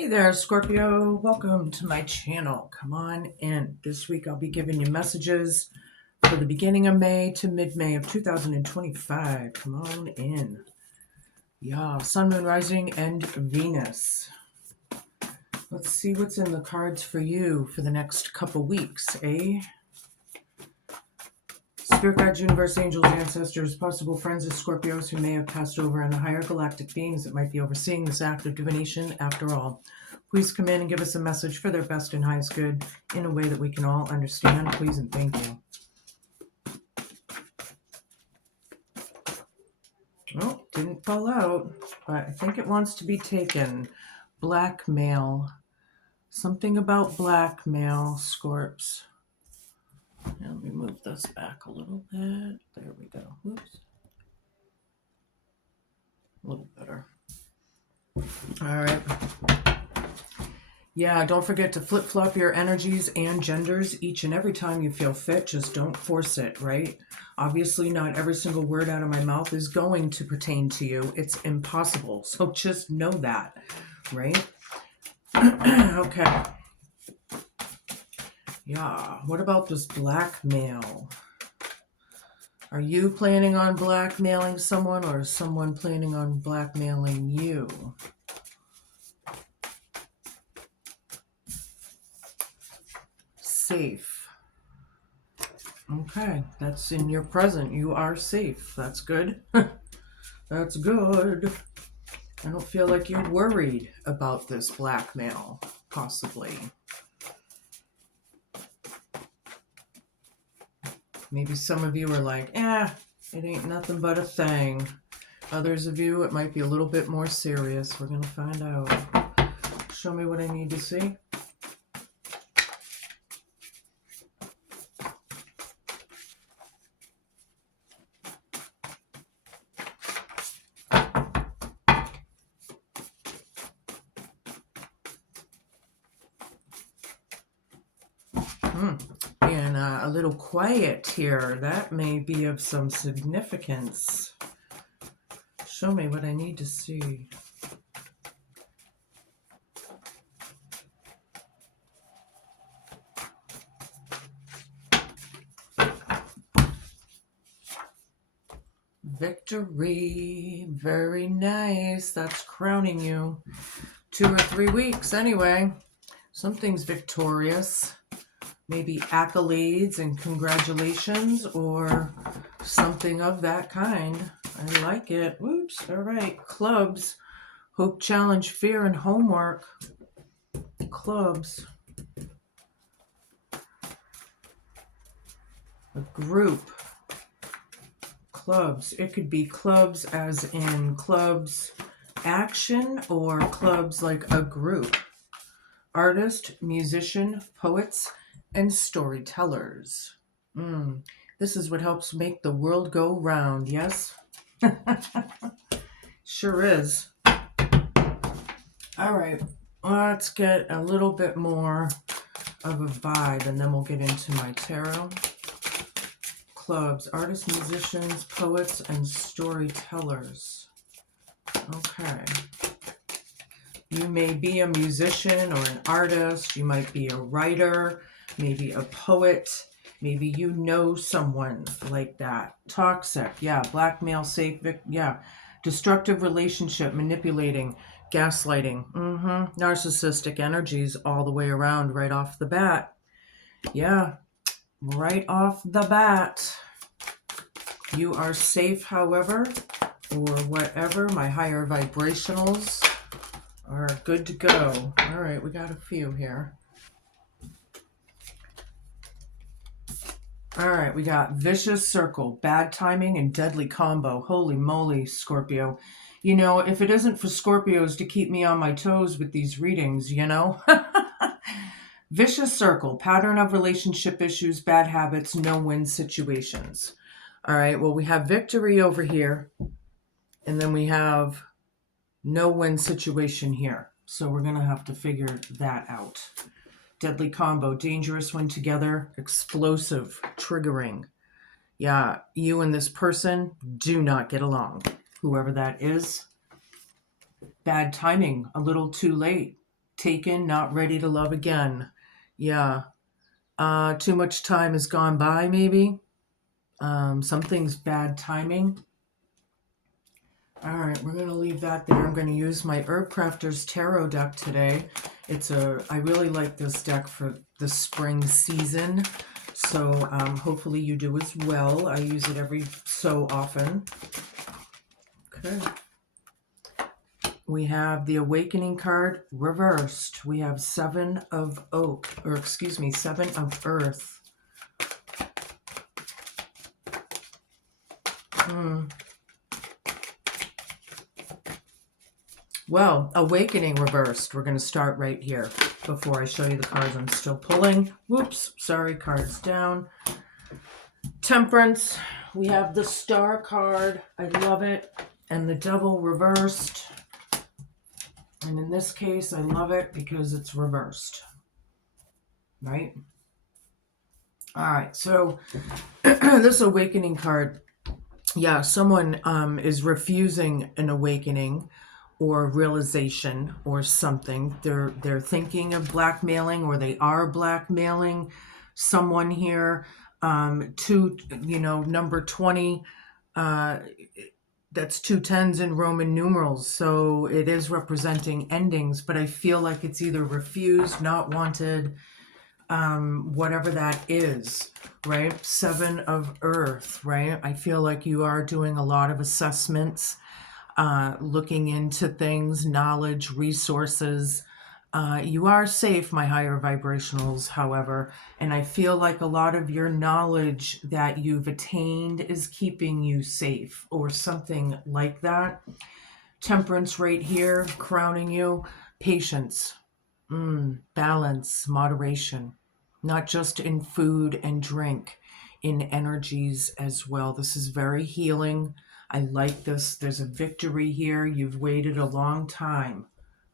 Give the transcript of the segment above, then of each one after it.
Hey there, Scorpio. Welcome to my channel. Come on in. This week I'll be giving you messages for the beginning of May to mid-May of 2025. Come on in. Yeah, Sun, Moon, Rising, and Venus. Let's see what's in the cards for you for the next couple weeks, eh? Spirit guides, universe, angels, ancestors, possible friends of Scorpios who may have passed over, and the higher galactic beings that might be overseeing this act of divination after all. Please come in and give us a message for their best and highest good in a way that we can all understand, please and thank you. Oh, didn't fall out, but I think it wants to be taken. Blackmail. Something about blackmail, Scorps. Let me move this back a little bit. There we go. Oops. A little better. All right. Yeah, don't forget to flip-flop your energies and genders each and every time you feel fit. Just don't force it, right? Obviously, not every single word out of my mouth is going to pertain to you. It's impossible. So just know that, right? Okay. Yeah, what about this blackmail? Are you planning on blackmailing someone, or is someone planning on blackmailing you? Safe. Okay, that's in your present. You are safe. That's good. That's good. I don't feel like you're worried about this blackmail, possibly. Maybe some of you are like, it ain't nothing but a thing. Others of you, it might be a little bit more serious. We're going to find out. Show me what I need to see. And a little quiet here. That may be of some significance. Show me what I need to see. Victory. Very nice. That's crowning you. 2 or 3 weeks anyway. Something's victorious. Maybe accolades and congratulations or something of that kind. I like it. Oops. All right. Clubs. Hope, challenge, fear, and homework. Clubs. A group. Clubs. It could be clubs as in clubs action or clubs like a group. Artist, musician, poets, and storytellers. This is what helps make the world go round, yes? Sure is. All right, let's get a little bit more of a vibe, and then we'll get into my tarot. Clubs, artists, musicians, poets, and storytellers. Okay. You may be a musician or an artist. You might be a writer, maybe a poet. Maybe you know someone like that. Toxic, yeah. Blackmail, safe, yeah. Destructive relationship, manipulating, gaslighting. Narcissistic energies all the way around right off the bat. Yeah, right off the bat. You are safe, however, or whatever. My higher vibrationals are good to go. All right, we got a few here. All right, we got vicious circle, bad timing, and deadly combo. Holy moly, Scorpio. You know, if it isn't for Scorpios to keep me on my toes with these readings, you know? Vicious circle, pattern of relationship issues, bad habits, no-win situations. All right, well, we have victory over here, and then we have no-win situation here. So we're going to have to figure that out. Deadly combo, dangerous when together, explosive, triggering. Yeah, you and this person do not get along, whoever that is. Bad timing, a little too late. taken, not ready to love again. Yeah. Too much time has gone by, maybe. Something's bad timing. All right, we're going to leave that there. I'm going to use my Herb Crafters Tarot deck today. I really like this deck for the spring season. So hopefully you do as well. I use it every so often. Okay. We have the Awakening card reversed. We have Seven of Earth. Well, Awakening reversed. We're going to start right here before I show you the cards I'm still pulling. Whoops, sorry, cards down. Temperance. We have the Star card. I love it. And the Devil reversed. And in this case, I love it because it's reversed. Right? All right, so this Awakening card, yeah, someone is refusing an awakening or realization or something. They're thinking of blackmailing, or they are blackmailing someone here. Number 20, that's 2 10s in Roman numerals, so it is representing endings, but I feel like it's either refused, not wanted, whatever that is, right? Seven of Earth, right? I feel like you are doing a lot of assessments, looking into things, knowledge, resources. You are safe, my higher vibrationals, however, and I feel like a lot of your knowledge that you've attained is keeping you safe or something like that. Temperance right here, crowning you. Patience, balance, moderation, not just in food and drink, in energies as well. This is very healing. I like this. There's a victory here. You've waited a long time.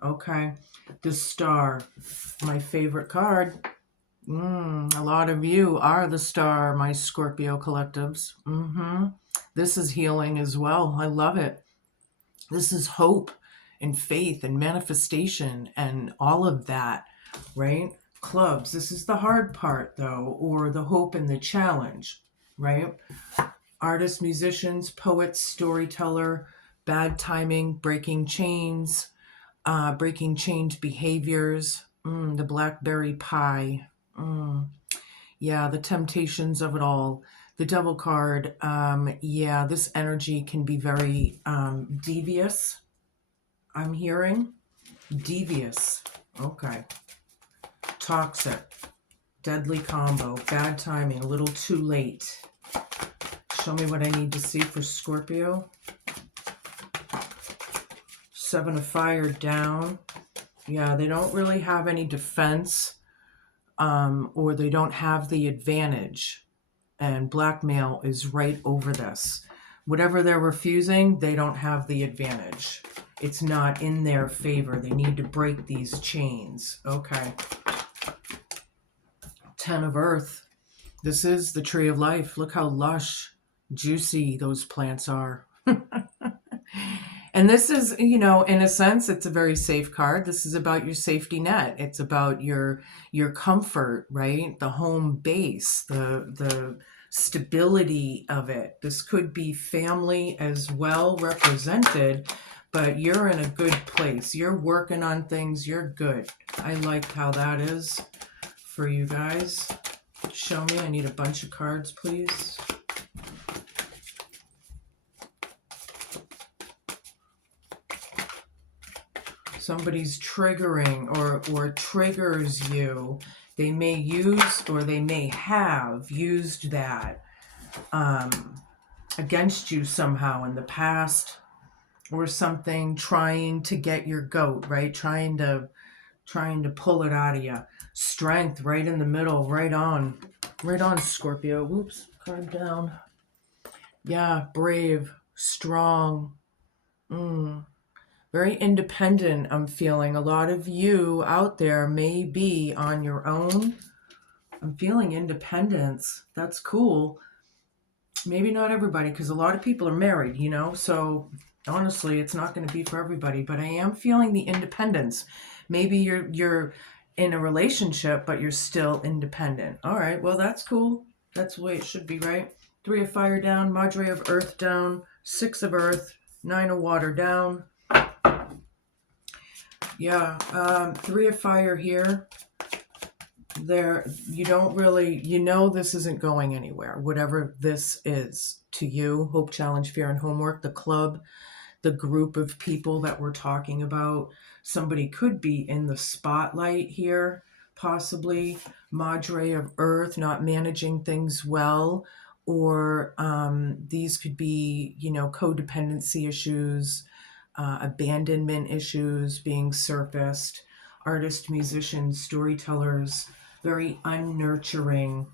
Okay. The Star, my favorite card. A lot of you are the Star, my Scorpio collectives. This is healing as well. I love it. This is hope and faith and manifestation and all of that, right? Clubs. This is the hard part, though, or the hope and the challenge, right? Artists, musicians, poets, storyteller, bad timing, breaking chains, breaking chained behaviors, the blackberry pie, yeah, the temptations of it all. The Devil card, yeah, this energy can be very devious, I'm hearing. Devious, okay. Toxic, deadly combo, bad timing, a little too late. Show me what I need to see for Scorpio. Seven of Fire down. Yeah, they don't really have any defense, or they don't have the advantage. And blackmail is right over this. Whatever they're refusing, they don't have the advantage. It's not in their favor. They need to break these chains. Okay. 10 of Earth. This is the tree of life. Look how lush, juicy those plants are. And this is, in a sense, it's a very safe card. This is about your safety net. It's about your comfort, right? The home base, the stability of it. This could be family as well represented, but you're in a good place. You're working on things. You're good. I like how that is for you guys. Show me. I need a bunch of cards, please. Somebody's triggering or triggers you. They may use or they may have used that against you somehow in the past or something, trying to get your goat, right? Trying to pull it out of you. Strength right in the middle, right on Scorpio. Whoops, card down. Yeah, brave, strong. Very independent, I'm feeling. A lot of you out there may be on your own. I'm feeling independence. That's cool. Maybe not everybody, because a lot of people are married, so honestly, it's not going to be for everybody, but I am feeling the independence. Maybe you're in a relationship, but you're still independent. All right, well, that's cool. That's the way it should be, right? 3 of fire down, Madre of earth down, 6 of earth, 9 of water down. Yeah, 3 of fire here. There, you don't really, this isn't going anywhere, whatever this is to you. Hope, challenge, fear, and homework, the club, the group of people that we're talking about. Somebody could be in the spotlight here, possibly. Madre of earth, not managing things well, or these could be, codependency issues, abandonment issues being surfaced. Artists, musicians, storytellers, very unnurturing.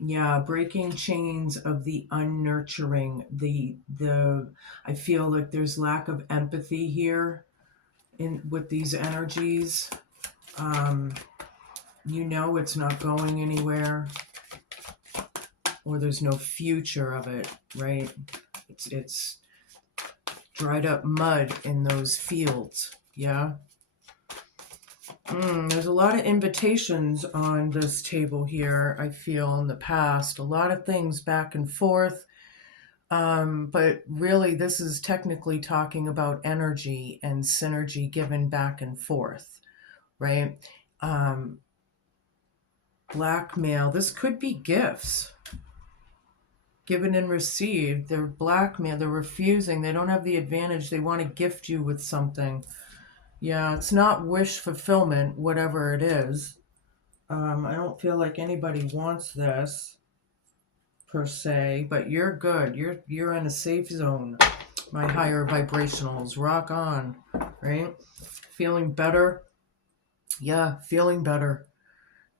Yeah, breaking chains of the unnurturing. The I feel like there's lack of empathy here in with these energies. Um, it's not going anywhere, or there's no future of it, right? It's dried up mud in those fields. Yeah. There's a lot of invitations on this table here, I feel, in the past. A lot of things back and forth. But really, this is technically talking about energy and synergy given back and forth, right? Blackmail. This could be gifts given and received. They're blackmail. They're refusing. They don't have the advantage. They want to gift you with something. Yeah, it's not wish fulfillment, whatever it is. I don't feel like anybody wants this per se, but you're good. You're in a safe zone. My higher vibrationals, rock on, right? Feeling better. Yeah, feeling better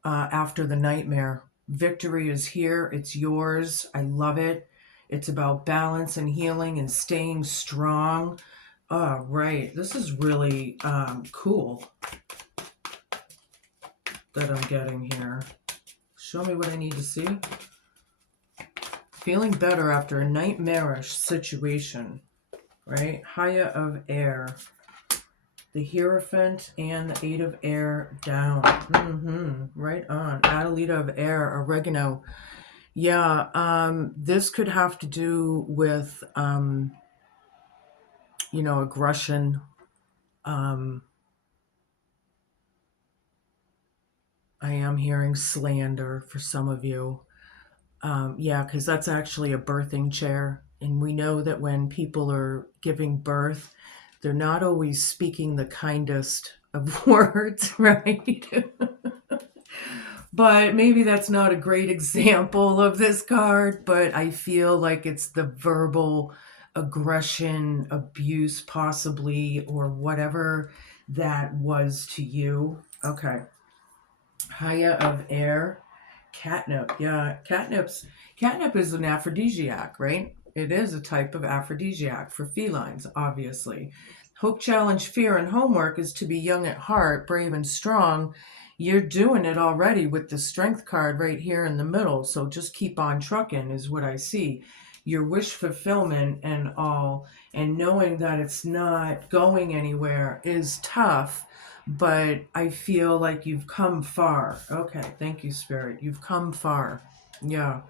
after the nightmare. Victory is here. It's yours. I love it. It's about balance and healing and staying strong. Right. This is really cool that I'm getting here. Show me what I need to see. Feeling better after a nightmarish situation, right? Haya of air. The Hierophant and the 8 of air down. Right on. Adelita of air, oregano. Yeah, this could have to do with, aggression. I am hearing slander for some of you. Yeah, because that's actually a birthing chair. And we know that when people are giving birth, they're not always speaking the kindest of words, right? But maybe that's not a great example of this card, but I feel like it's the verbal aggression, abuse, possibly, or whatever that was to you. Okay. Haya of air. Catnip. Yeah, catnip is an aphrodisiac, right? It is a type of aphrodisiac for felines, obviously. Hope, challenge, fear, and homework is to be young at heart, brave and strong. You're doing it already with the strength card right here in the middle, so just keep on trucking is what I see. Your wish fulfillment and all, and knowing that it's not going anywhere is tough, but I feel like you've come far. Okay, thank you, Spirit. You've come far. Yeah.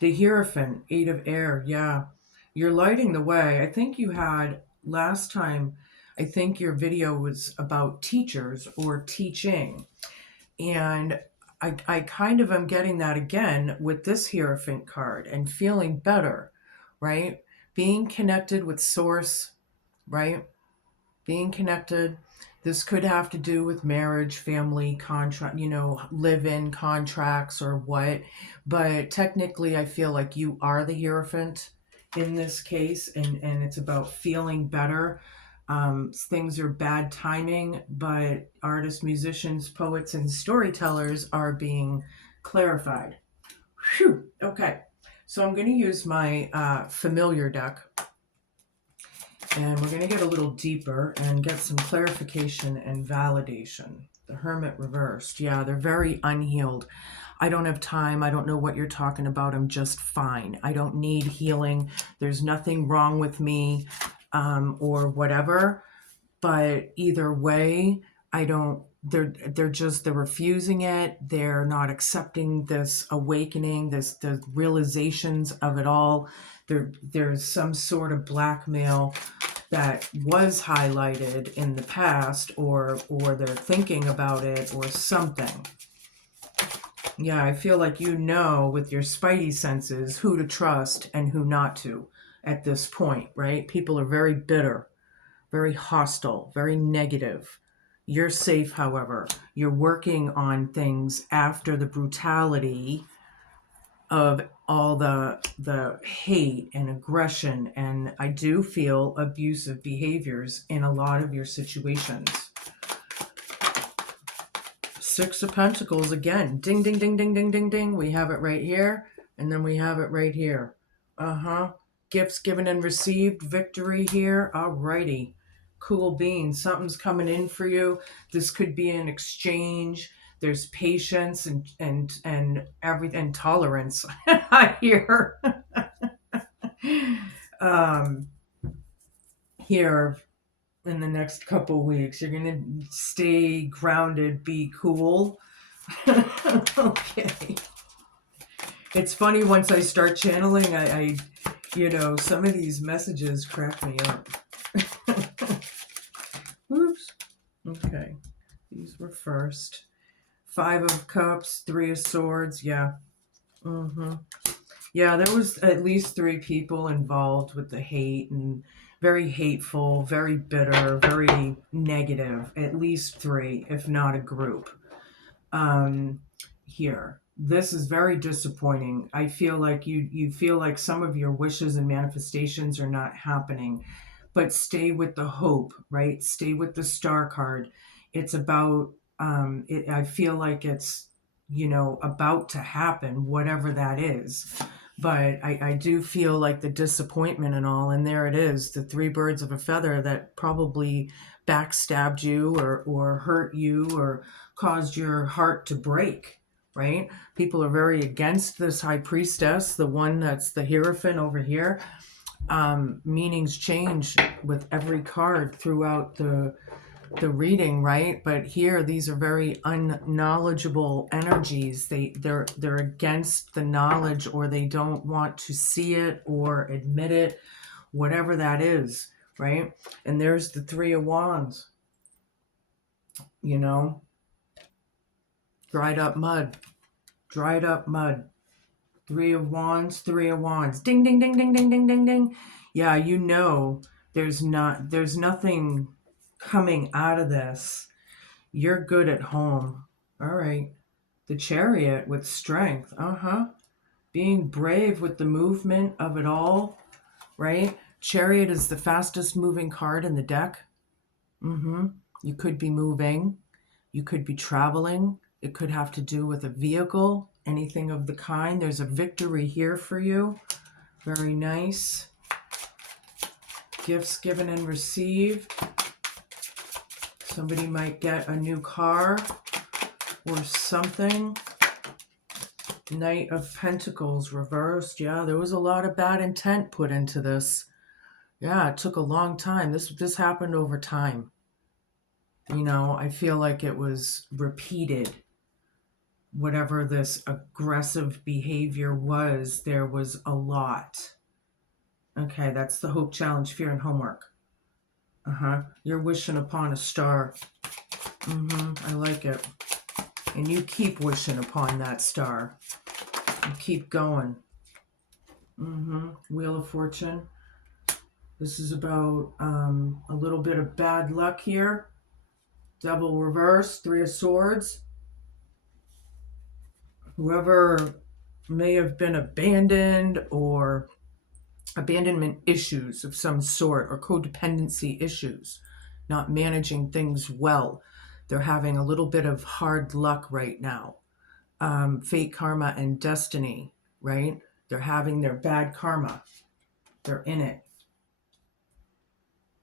The Hierophant, 8 of air. Yeah. You're lighting the way. I think you had last time, I think your video was about teachers or teaching. And I kind of am getting that again with this Hierophant card and feeling better, right? Being connected with Source, right? Being connected. This could have to do with marriage, family, contract, live-in contracts or what. But technically, I feel like you are the Hierophant in this case, and it's about feeling better. Things are bad timing, but artists, musicians, poets, and storytellers are being clarified. Phew. Okay. So I'm going to use my familiar deck. And we're going to get a little deeper and get some clarification and validation. The Hermit reversed. Yeah, they're very unhealed. I don't have time. I don't know what you're talking about. I'm just fine. I don't need healing. There's nothing wrong with me or whatever. But either way, they're refusing it. They're not accepting this awakening, the realizations of it all. There's some sort of blackmail that was highlighted in the past, or they're thinking about it or something. Yeah, I feel like with your spidey senses who to trust and who not to at this point, right? People are very bitter, very hostile, very negative. You're safe, however. You're working on things after the brutality of all the hate and aggression, and I do feel abusive behaviors in a lot of your situations. Six of Pentacles again. Ding, ding, ding, ding, ding, ding, ding. We have it right here, and then we have it right here. Gifts given and received. Victory here. Alrighty. Cool beans. Something's coming in for you. This could be an exchange. There's patience and everything, and tolerance. I hear. Here in the next couple weeks, you're gonna stay grounded, be cool. Okay. It's funny, once I start channeling, I some of these messages crack me up. Oops. Okay. These were first. 5 of Cups, 3 of Swords. Yeah. Yeah, there was at least 3 people involved with the hate, and very hateful, very bitter, very negative. At least 3, if not a group. Here. This is very disappointing. I feel like you feel like some of your wishes and manifestations are not happening, but stay with the hope, right? Stay with the Star card. It's about, I feel like it's, about to happen, whatever that is. But I do feel like the disappointment and all, and there it is, the 3 birds of a feather that probably backstabbed you or hurt you or caused your heart to break, right? People are very against this High Priestess, the one that's the Hierophant over here. Meanings change with every card throughout the reading, right? But here, these are very unknowledgeable energies. They're against the knowledge, or they don't want to see it or admit it, whatever that is, right? And there's the 3 of Wands. Dried up mud. 3 of Wands, 3 of Wands. Ding, ding, ding, ding, ding, ding, ding, ding. Yeah, there's nothing coming out of this. You're good at home. All right. The Chariot with strength. Being brave with the movement of it all, right? Chariot is the fastest moving card in the deck. You could be moving. You could be traveling. It could have to do with a vehicle, anything of the kind. There's a victory here for you. Very nice. Gifts given and received. Somebody might get a new car or something. Knight of Pentacles reversed. Yeah, there was a lot of bad intent put into this. Yeah, it took a long time. This happened over time. I feel like it was repeated. Whatever this aggressive behavior was, there was a lot. Okay, that's the Hope Challenge, Fear and Homework. You're wishing upon a star. I like it. And you keep wishing upon that star. You keep going. Wheel of Fortune. This is about a little bit of bad luck here. Devil reverse, 3 of Swords. Whoever may have been abandoned, or abandonment issues of some sort, or codependency issues, not managing things well. They're having a little bit of hard luck right now. Fate, karma, and destiny, right? They're having their bad karma. They're in it.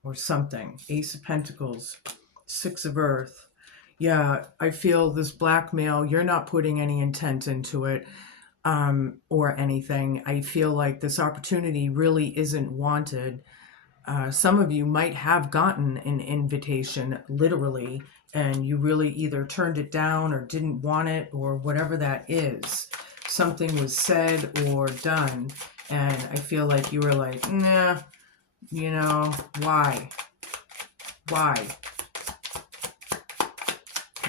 Or something. Ace of Pentacles. 6 of Earth. Yeah, I feel this blackmail, you're not putting any intent into it. Or anything. I feel like this opportunity really isn't wanted. Some of you might have gotten an invitation literally, and you really either turned it down or didn't want it, or whatever that is. Something was said or done, and I feel like you were like, nah, you know, why? Why?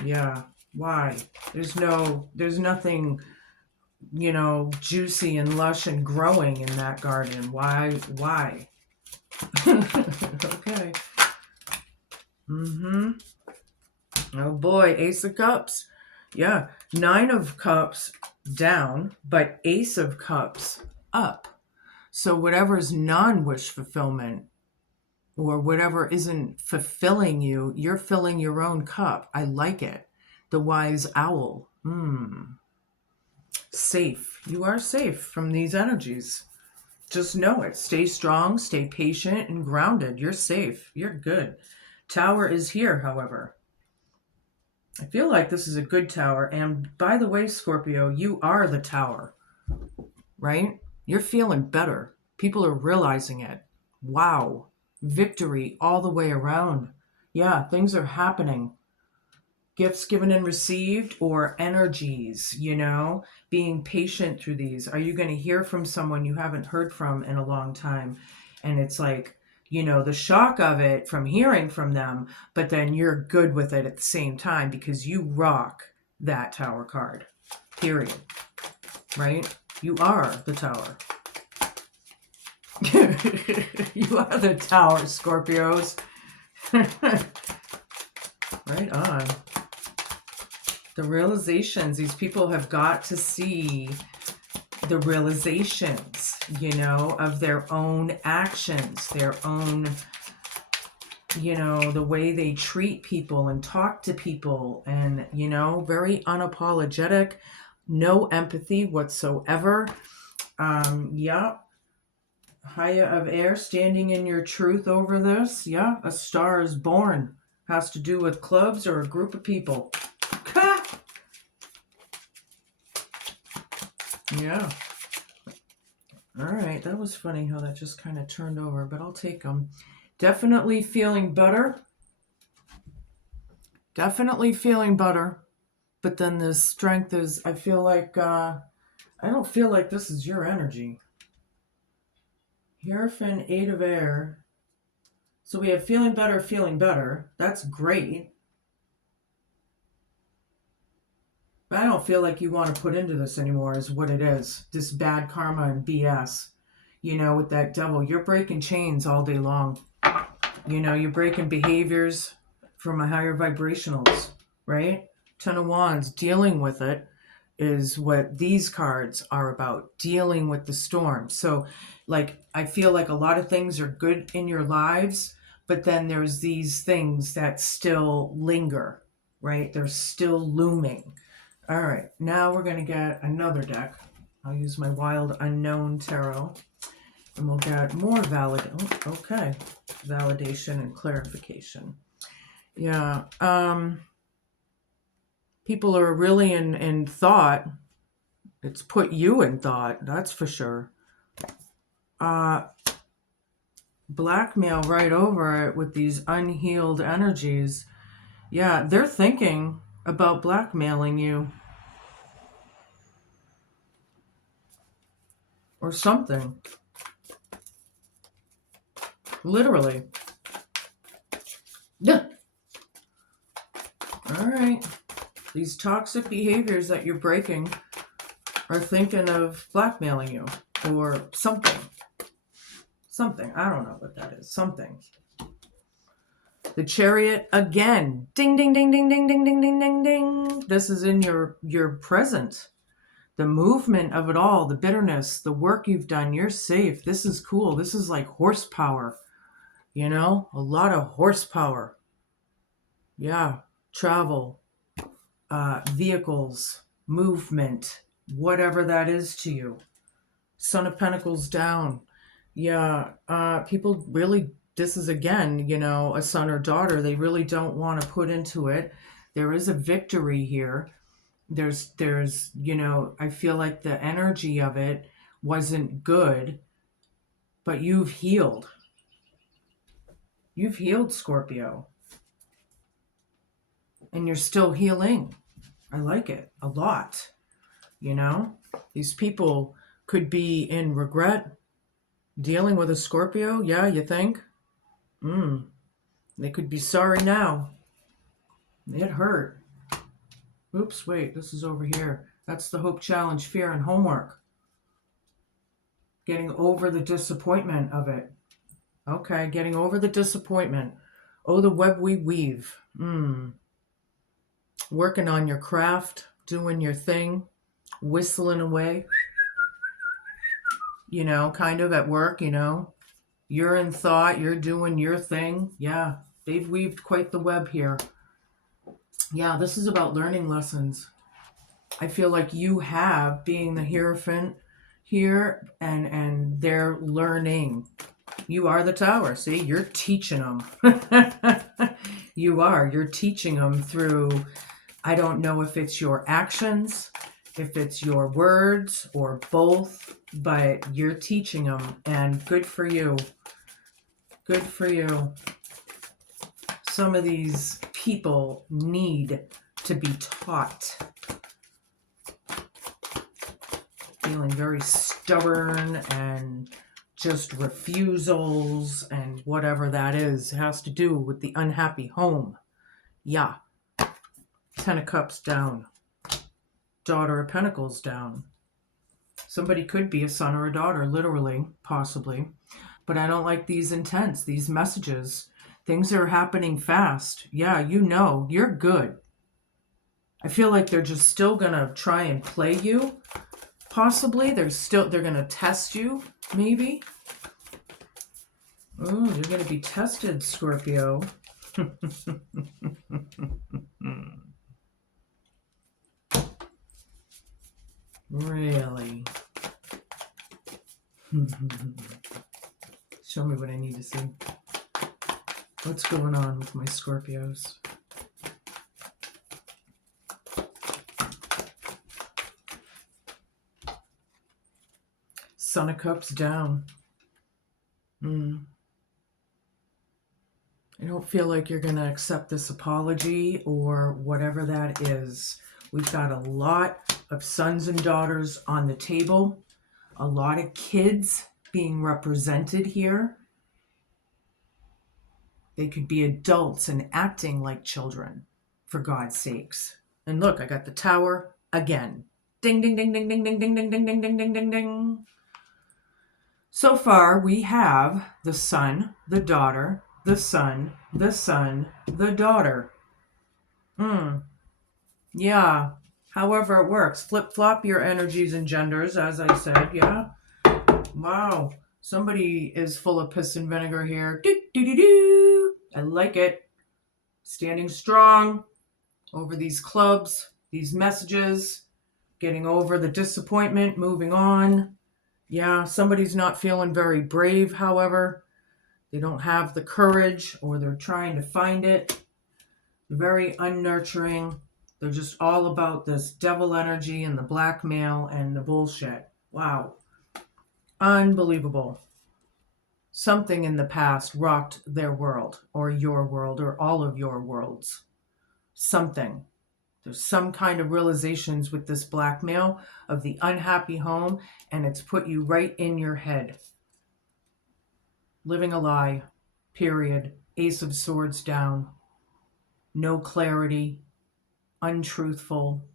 Yeah, why? There's nothing, you know, juicy and lush and growing in that garden. Why? Okay. Oh boy, Ace of Cups. Yeah, Nine of Cups down, but Ace of Cups up. So whatever's non-wish fulfillment or whatever isn't fulfilling you, you're filling your own cup. I like it. The Wise Owl. Safe. You are safe from these energies. Just know it. Stay strong, stay patient and grounded. You're safe. You're good. Tower is here, however. I feel like this is a good tower. And by the way, Scorpio, you are the tower, right? You're feeling better. People are realizing it. Wow. Victory all the way around. Yeah, things are happening. Gifts given and received, or energies, you know, being patient through these. Are you going to hear from someone you haven't heard from in a long time? And it's like, you know, the shock of it from hearing from them, but then you're good with it at the same time because you rock that tower card, period. Right? You are the tower. You are the tower, Scorpios. Right on. The realizations, these people have got to see the realizations, you know, of their own actions, their own, you know, the way they treat people and talk to people, and, you know, very unapologetic, no empathy whatsoever. Yeah. Haya of air, standing in your truth over this. Yeah, a star is born. Has to do with clubs or a group of people. Yeah. All right, that was funny how that just kind of turned over, but I'll take them. Definitely feeling better. Definitely feeling better. But then this strength is, I feel like, I don't feel like this is your energy. Hierophant, Eight of Air. So we have feeling better, feeling better. That's great. But I don't feel like you want to put into this anymore is what it is. This bad karma and BS. You know, with that devil, you're breaking chains all day long. You know, you're breaking behaviors from a higher vibrationals, right? Ten of Wands, dealing with it is what these cards are about, dealing with the storm. So, like, I feel like a lot of things are good in your lives, but then there's these things that still linger, right? They're still looming. All right, now we're going to get another deck. I'll use my Wild Unknown Tarot, and we'll get more validation and clarification. Yeah, people are really in thought. It's put you in thought, that's for sure. Blackmail right over it with these unhealed energies. Yeah, they're thinking about blackmailing you. Or something. Literally. Yeah. All right. These toxic behaviors that you're breaking are thinking of blackmailing you or something. Something. I don't know what that is. Something. The Chariot again. Ding, ding, ding, ding, ding, ding, ding, ding, ding, ding. This is in your present. The movement of it all, the bitterness, the work you've done, you're safe. This is cool. This is like horsepower. You know, a lot of horsepower. Yeah. Travel, vehicles, movement, whatever that is to you. Son of Pentacles down. Yeah. People really, this is again, you know, a son or daughter, they really don't want to put into it. There is a victory here. There's, you know, I feel like the energy of it wasn't good, but you've healed. You've healed, Scorpio. And you're still healing. I like it a lot. You know, these people could be in regret dealing with a Scorpio. Yeah, you think? They could be sorry now. It hurt. Oops, wait, this is over here. That's the Hope Challenge, fear, and homework. Getting over the disappointment of it. Okay, getting over the disappointment. Oh, the web we weave. Working on your craft, doing your thing, whistling away, kind of at work, You're in thought, you're doing your thing. Yeah, they've weaved quite the web here. Yeah, this is about learning lessons. I feel like you have being the Hierophant here, and they're learning. You are the Tower. See, you're teaching them. You're teaching them through, I don't know if it's your actions, if it's your words, or both, but you're teaching them, and good for you. Good for you. Some of these people need to be taught. Feeling very stubborn and just refusals and whatever that is. It has to do with the unhappy home. Yeah. 10 of Cups down. Daughter of Pentacles down. Somebody could be a son or a daughter, literally, possibly. But I don't like these intents, these messages. Things are happening fast. Yeah, you're good. I feel like they're just still gonna try and play you. Possibly. They're gonna test you, maybe. Oh, you're gonna be tested, Scorpio. Really? Show me what I need to see. What's going on with my Scorpios? Son of Cups down. I don't feel like you're going to accept this apology or whatever that is. We've got a lot of sons and daughters on the table. A lot of kids being represented here. They could be adults and acting like children, for God's sakes. And look, I got the Tower again. Ding, ding, ding, ding, ding, ding, ding, ding, ding, ding, ding, ding, ding, ding. So far, we have the son, the daughter, the son, the son, the daughter. Yeah. However it works. Flip-flop your energies and genders, as I said. Yeah. Wow. Somebody is full of piss and vinegar here. Do. I like it. Standing strong over these clubs, these messages, getting over the disappointment, moving on. Yeah, somebody's not feeling very brave, however. They don't have the courage, or they're trying to find it. Very unnurturing. They're just all about this devil energy and the blackmail and the bullshit. Wow. Unbelievable. Something in the past rocked their world, or your world, or all of your worlds. Something. There's some kind of realizations with this blackmail of the unhappy home, and it's put you right in your head. Living a lie, period. Ace of Swords down. No clarity. Untruthful.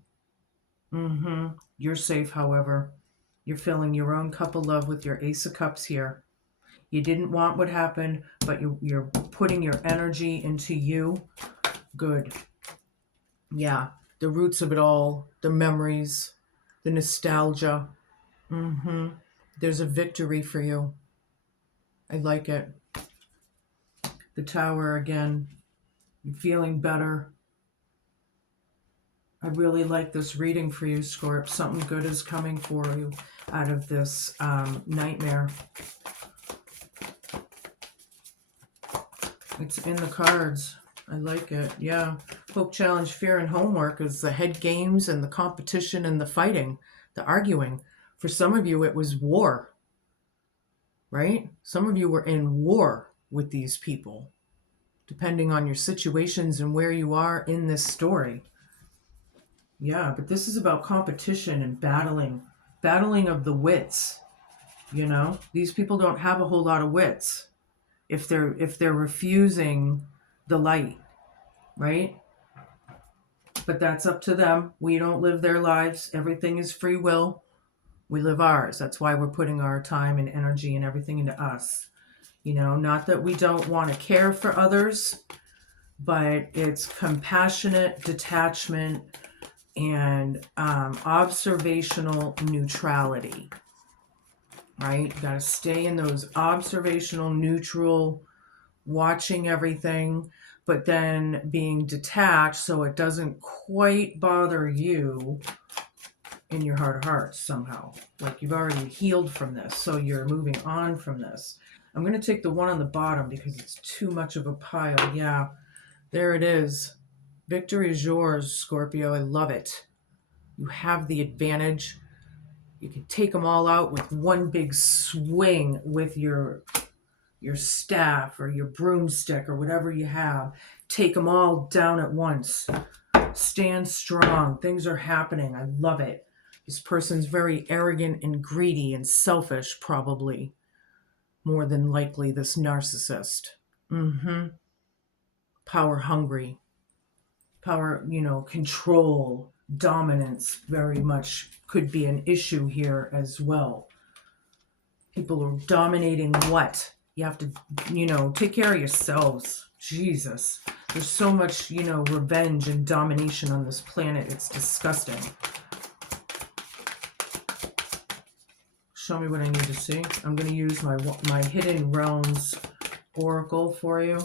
You're safe, however. You're filling your own cup of love with your Ace of Cups here. You didn't want what happened, but you're putting your energy into you. Good. Yeah, the roots of it all, the memories, the nostalgia. There's a victory for you. I like it. The Tower again. You're feeling better. I really like this reading for you, Scorp. Something good is coming for you out of this nightmare. It's in the cards. I like it. Yeah. Hope Challenge, fear, and homework is the head games and the competition and the fighting, the arguing. For some of you, it was war, right? Some of you were in war with these people. depending on your situations and where you are in this story. Yeah, but this is about competition and battling of the wits. You know, these people don't have a whole lot of wits if they're refusing the light, right? But that's up to them. We don't live their lives. Everything is free will. We live ours. That's why we're putting our time and energy and everything into us. You know, not that we don't want to care for others, but it's compassionate detachment and observational neutrality, right? You got to stay in those observational, neutral, watching everything, but then being detached so it doesn't quite bother you in your heart of hearts somehow. Like you've already healed from this, so you're moving on from this. I'm going to take the one on the bottom because it's too much of a pile. Yeah, there it is. Victory is yours, Scorpio. I love it. You have the advantage. You can take them all out with one big swing with your staff or your broomstick or whatever you have. Take them all down at once. Stand strong. Things are happening. I love it. This person's very arrogant and greedy and selfish, probably. More than likely, this narcissist. Power hungry. Power, control, dominance very much could be an issue here as well. People are dominating what? You have to, take care of yourselves. Jesus. There's so much, revenge and domination on this planet. It's disgusting. Show me what I need to see. I'm going to use my Hidden Realms Oracle for you.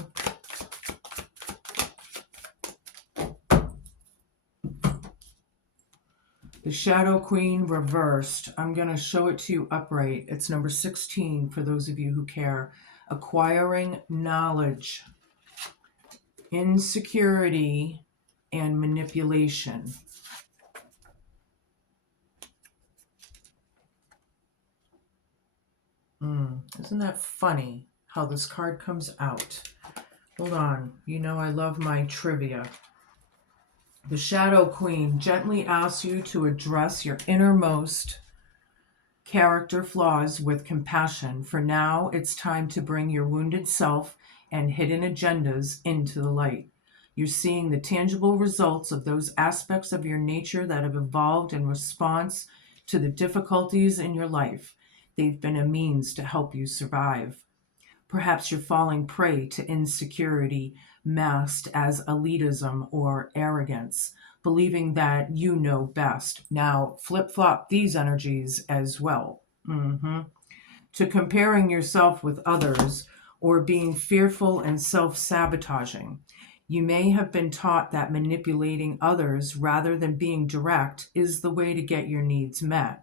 The Shadow Queen reversed. I'm going to show it to you upright. It's number 16 for those of you who care. Acquiring knowledge, insecurity, and manipulation. Isn't that funny how this card comes out? Hold on. I love my trivia. The Shadow Queen gently asks you to address your innermost character flaws with compassion. For now, it's time to bring your wounded self and hidden agendas into the light. You're seeing the tangible results of those aspects of your nature that have evolved in response to the difficulties in your life. They've been a means to help you survive. Perhaps you're falling prey to insecurity masked as elitism or arrogance, believing that you know best. Now, flip-flop these energies as well. To comparing yourself with others or being fearful and self-sabotaging. You may have been taught that manipulating others rather than being direct is the way to get your needs met.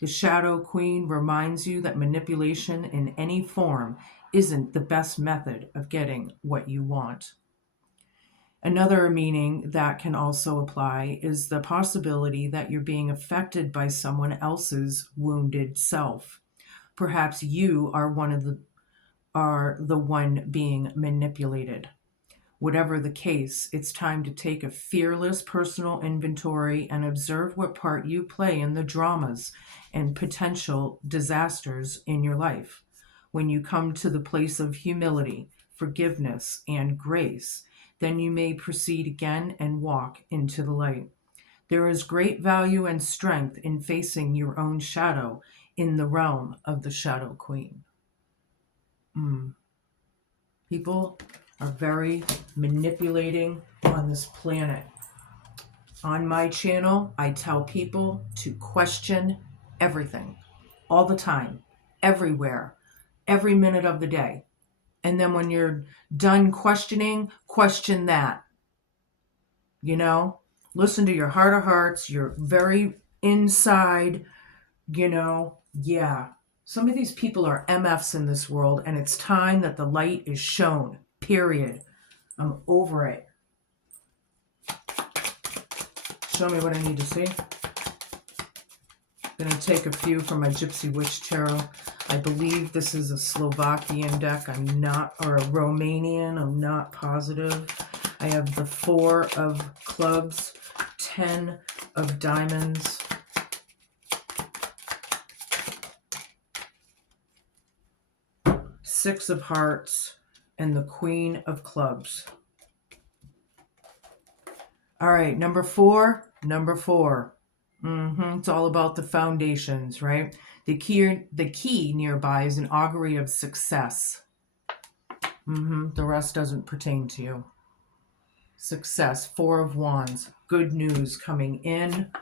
The Shadow Queen reminds you that manipulation in any form isn't the best method of getting what you want. Another meaning that can also apply is the possibility that you're being affected by someone else's wounded self. Perhaps you are the one being manipulated. Whatever the case, it's time to take a fearless personal inventory and observe what part you play in the dramas and potential disasters in your life. When you come to the place of humility, forgiveness, and grace, then you may proceed again and walk into the light. There is great value and strength in facing your own shadow in the realm of the Shadow Queen. People are very manipulating on this planet. On my channel, I tell people to question everything, all the time, everywhere, every minute of the day. And then when you're done questioning, question that. Listen to your heart of hearts, your very inside, yeah. Some of these people are MFs in this world, and it's time that the light is shown, period. I'm over it. Show me what I need to see. I'm going to take a few from my Gypsy Witch Tarot. I believe this is a Slovakian deck. I'm not, or a Romanian. I'm not positive. I have the 4 of clubs, 10 of diamonds, 6 of hearts, and the Queen of clubs. All right, number 4. It's all about the foundations, right? The key nearby is an augury of success. The rest doesn't pertain to you. Success, 4 of wands, good news coming in.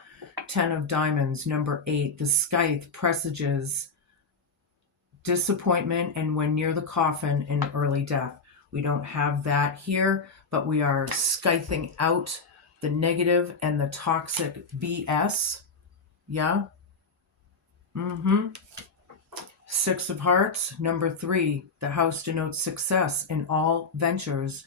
10 of diamonds, number 8. The scythe presages disappointment and when near the coffin in early death. We don't have that here, but we are scything out the negative and the toxic BS. Yeah. 6 of hearts, number 3. The house denotes success in all ventures.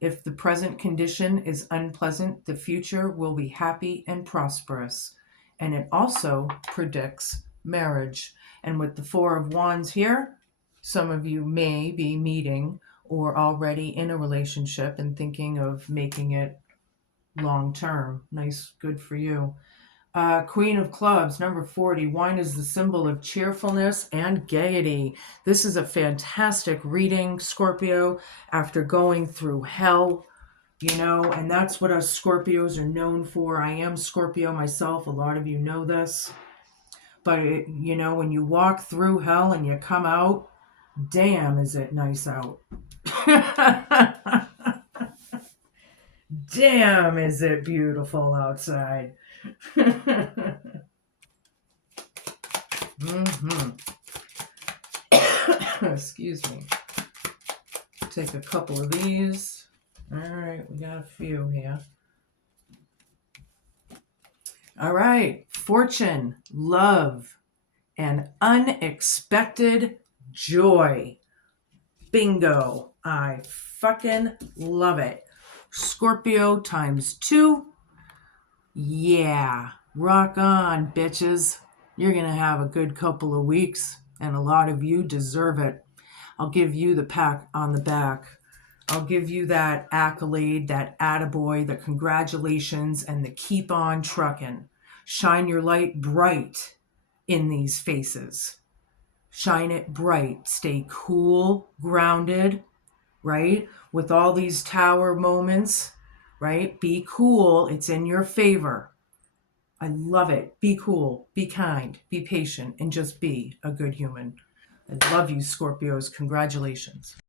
If the present condition is unpleasant, the future will be happy and prosperous. And it also predicts marriage. And with the 4 of wands here, some of you may be meeting or already in a relationship and thinking of making it long term. Nice, good for you. Queen of clubs, number 40. Wine is the symbol of cheerfulness and gaiety. This is a fantastic reading, Scorpio, after going through hell, you know, and that's what us Scorpios are known for. I am Scorpio myself. A lot of you know this. But, you know, when you walk through hell and you come out, damn, is it nice out. Damn, is it beautiful outside. Excuse me. Take a couple of these. All right, we got a few here. All right, fortune, love, and unexpected joy. Bingo. I fucking love it. Scorpio times 2. Yeah, rock on, bitches. You're going to have a good couple of weeks, and a lot of you deserve it. I'll give you the pat on the back. I'll give you that accolade, that attaboy, the congratulations, and the keep on trucking. Shine your light bright in these faces. Shine it bright. Stay cool, grounded, right? With all these tower moments, right? Be cool. It's in your favor. I love it. Be cool, be kind, be patient, and just be a good human. I love you, Scorpios. Congratulations.